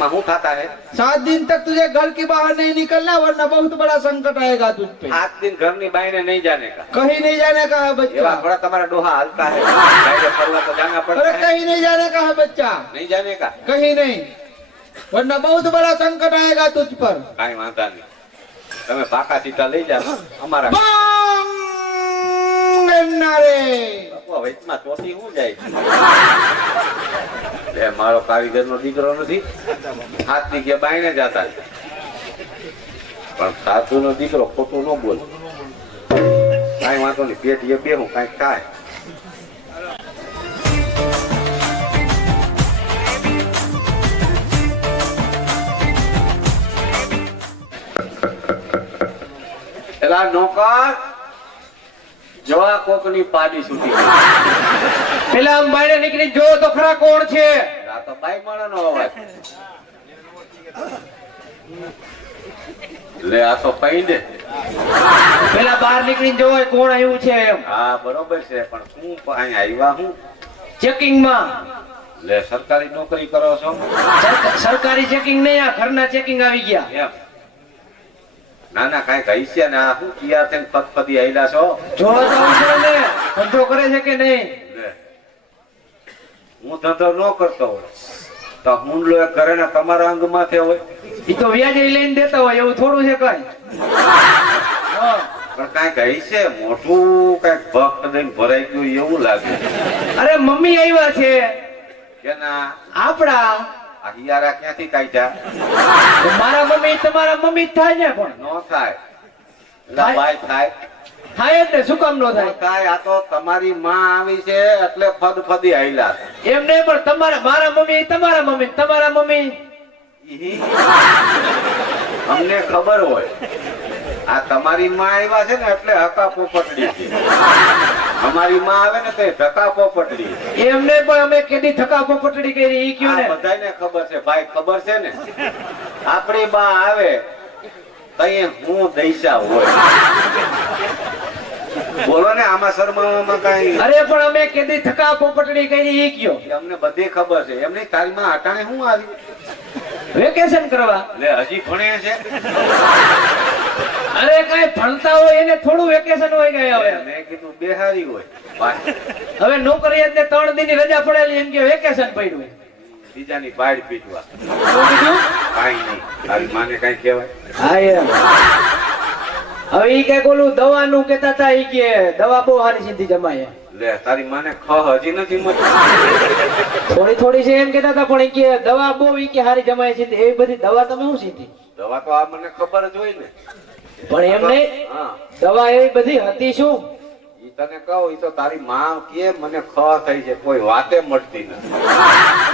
એમાં શું થતા है 7 दिन तक तुझे घर की बाहर नहीं निकलना वरना बहुत बड़ा संकट आएगा तुझ पे। 7 दिन घर ની બાઈને નહીં જાને કા कहीं नहीं जाने का है बच्चा। એવા થોડા તમારા ડોહા હાલતા है ડાયરેક્ટ ફરવા તો જાना अरे પડતા है कहीं नहीं जाने का है बच्चा, નહીં જાને કા कहीं नहीं, वरना बहुत बड़ा संकट आएगा तुझ पर। કાઈ વાંધા નહીં તમે પાકા સીટા લઈ જાઓ અમારા नारे બાપુ વચમાં ચોટી હું જાય લે મારો કારીગરનો દીકરો નથી હાથની કે બાઈને જાતા પણ સાસુનો દીકરો ખોટું ન બોલ કાઈ વાંધો નહીં પેટીએ બેહું કાંઈક થાય એલા નોકર જોવા કોકની પાડી છૂટી પેલા આમ બાયણે નીકળી જો તો ખરા કોણ છે? આ તો બાઈ માણાનો અવાજ લે આ તો પૈંડે પેલા બહાર નીકળી જો કોણ આવ્યું છે એમ હા બરોબર છે પણ શું અહીંયા આવ્યા હું ચેકિંગ માં। લે સરકારી નોકરી કરો છો સરકારી ચેકિંગ નહીં, આ ઘરના ચેકિંગ આવી ગયા। એમ ના ના કઈ કહી છે ને આ શું કિયા છે પતપદી આયલા છો જોવા જાવ છે ને ધંધો કરે છે કે નહીં? લે હું ધંધો ન કરતો હોય તો હુંડલો એક કરે ને તમારા અંગ માથે હોય ઈ તો વ્યાજે લઈને દેતા હોય એવું થોડું છે કઈ? પણ કઈ કહી છે મોટું કઈક ભક્ત દઈને ભરાઈ ગયું એવું લાગે અરે મમ્મી આવ્યા છે કે ના આપડા। આ હિયારા ક્યાંથી કાઢ્યા તો મારા મમ્મી તમારા મમ્મી જ થાય ને, પણ નો થાય એટલે ભાઈ થાય થાય જ ને, શું કામ નો નો થાય? થાય આ તો તમારી માં આવી છે એટલે ફદફદી આયલા એમ નહીં, પણ તમારા મારા મમ્મી તમારા મમ્મી તમારા મમ્મી અમને ખબર હોય આ તમારી માં આવ્યા છે ને એટલે હકા પોપટડી છે અમારી માં આવે ને તો ધકા પોપટડી એમ નહીં, પણ અમે કેદી થકા પોપટડી કરી ઈ કયો ને? બધાને ખબર છે ભાઈ ખબર છે ને આપણી બા આવે તઈ હું દૈસા હોય બોલો ને આમાં શરમાવામાં કઈ અરે પણ અમે કેદી થકા પોપટડી કરી ઈ કયો? અમને બધી ખબર છે એમની તારી માં અટાણે હું આવી વેકેશન કરવા? લે હજી ભણે છે અરે કઈ ભણતા હોય એને થોડું વેકેશન હોય ગઈ હવે? મેં કીધું બેહારી હોય ભાઈ હવે નોકરિયાત ને 3 દિનની રજા પડેલી એમ કે વેકેશન પડ્યું। બીજાની બાળ પીટવા શું કીધું? કઈ નહીં તારી માને કઈ કહેવાય હા એમ। હવે ઈ કઈક ઓલું દવાનું કેતા હતા, ઈ કે દવા બહુ સારી સીધી જમાય। લે તારી માને ખ હજી નથી મળી થોડી થોડી છે એમ કેતા હતા, પણ ઈ કે દવા બહુ ઈ કે સારી જમાય છે। એવી બધી દવા તમે શું સીધી? દવા તો આ મને ખબર જ હોય ને પણ એમ નહીં, હા દવા એવી બધી હતી શું? ઈ તને કહું ઈ તો તારી માં કે મને ખ થઈ છે કોઈ વાતે મળતી નથી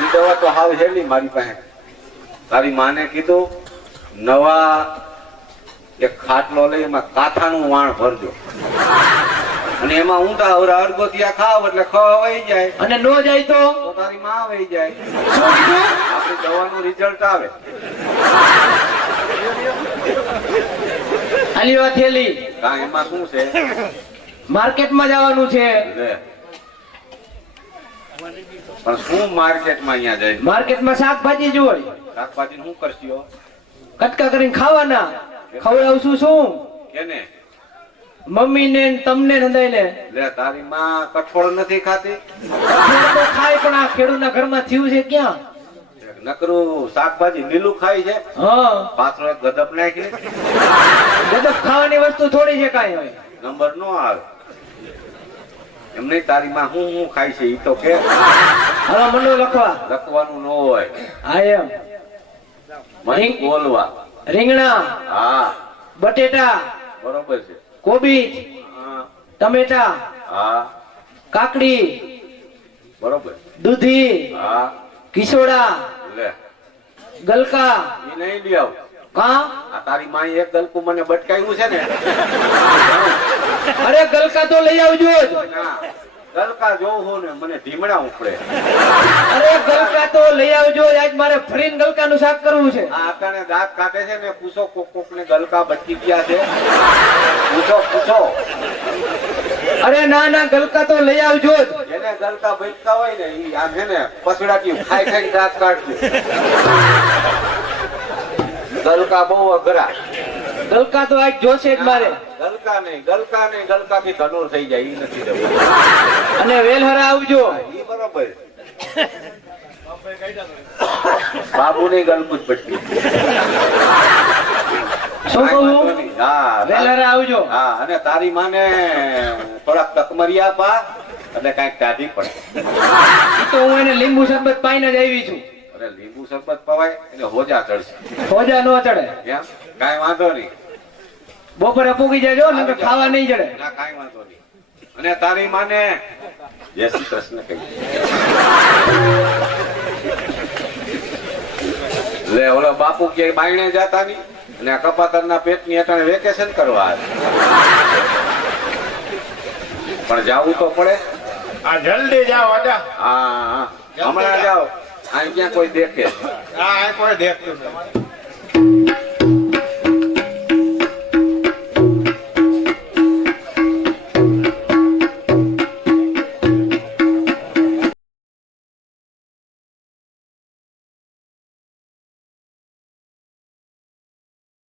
ઈ દવા તો હાવ હેલી મારી પાસે તારી માને કીધું નવા એક ખાટલો લઈ એમાં કાથાનું વાણ ભરજો અને એમાં ઊંધા અવરા અરગોતિયા ખાવ એટલે ખ વહી જાય અને નો જાય તો? તો તારી માં વહી જાય શું કીધું? આપણી દવાનું રિઝલ્ટ આવે આલી વાત થેલી કારણ એમાં શું છે માર્કેટમાં જવાનું છે। લે પણ શું માર્કેટમાં અહીંયા જાય માર્કેટમાં શાકભાજી જ હોય, શાકભાજી શું કરશો કટકા કરીને ખાવાના। ખવડાવશું શું? કેને મમ્મી ને તમને નંદાઈને। લે તારી માં કઠોળ નથી ખાતી તો ખાય, પણ આ ખેડૂતના ઘરમાં થયું છે ક્યાં? નકરું શાકભાજી લીલું ખાય છે હા, પાછળ એક ગદપ નાખી ગદપ ખાવાની વસ્તુ થોડી છે કાંઈ હવે? નંબર નો આવે એમ નહીં તારી માં હું ખાય છે ઈ તો કે હવે મંડો લખવા લખવાનું ન હોય હા એમ। મને બોલવા રીંગણા, હા બટેટા, બરોબર છે કોબીજ, હા ટમેટા, હા કાકડી, બરોબર દૂધી, હા કિશોડા, લે ગલકા ઈ નહીં લઈ આવ કા? આ તારી માં એક ગલકું મને બટકાયું છે ને અરે ગલકા તો લઈ આવજો જ। ના ગલકા જોઉં હું ને મને ધીમડા ઉપડે અરે ગલકા તો લઈ આવજો, આજ મારે ફરીને ગલકાનું શાક કરવું છે। આ આકાને દાંત કાઢે છે ને પૂછો કોક ને ગલકા બટકી ગયા છે પૂછો પૂછો અરે ના ના ગલકા તો લઈ આવજો જ। જેને ગલકા બટકા હોય ને ઈ આમ છે ને પસડાટી ખાઈ ખાઈ દાંત કાઢશે ગલકા બહુ અઘરા. ગલકા તો આજ જોશે જ મારે. ગલકા નહીં, ગલકાથી ધનુર થઈ જાય ઈ નથી જવું. અને વેલહરા આવજો. ઈ બરોબર. બાબુની ગલકું જ પટકી. શું કહું છું? હા વેલહરા આવજો. હા, અને તારી માને થોડાક તકમરિયા પા એટલે કાંઈક કાઢી પડે. ઈ તો હું એને લીંબુ શરબત પાઈને જ આવી છું. અરે લીંબુ શરબત પવાય એટલે હોજા ચડશે. હોજા નો ચડે. એમ કાંઈ વાંધો નહીં. બપોરે પૂગી જજો ને ખાવા નહીં ચડે. ના કાંઈ વાંધો નહીં. અને તારી માને જય શ્રી કૃષ્ણ કહી લે. ઓલો બાપુ ક્યાંય બાયણે જાતા નહીં અને આ કપાતરના પેટની અટાણે વેકેશન કરવા આવે. પણ જાવું તો પડે. આ જલ્દી જાઓ આજા. હા હમણાં જાઓ. અહીં ક્યાં કોઈ દેખે. આ કોઈ દેખતું નથી.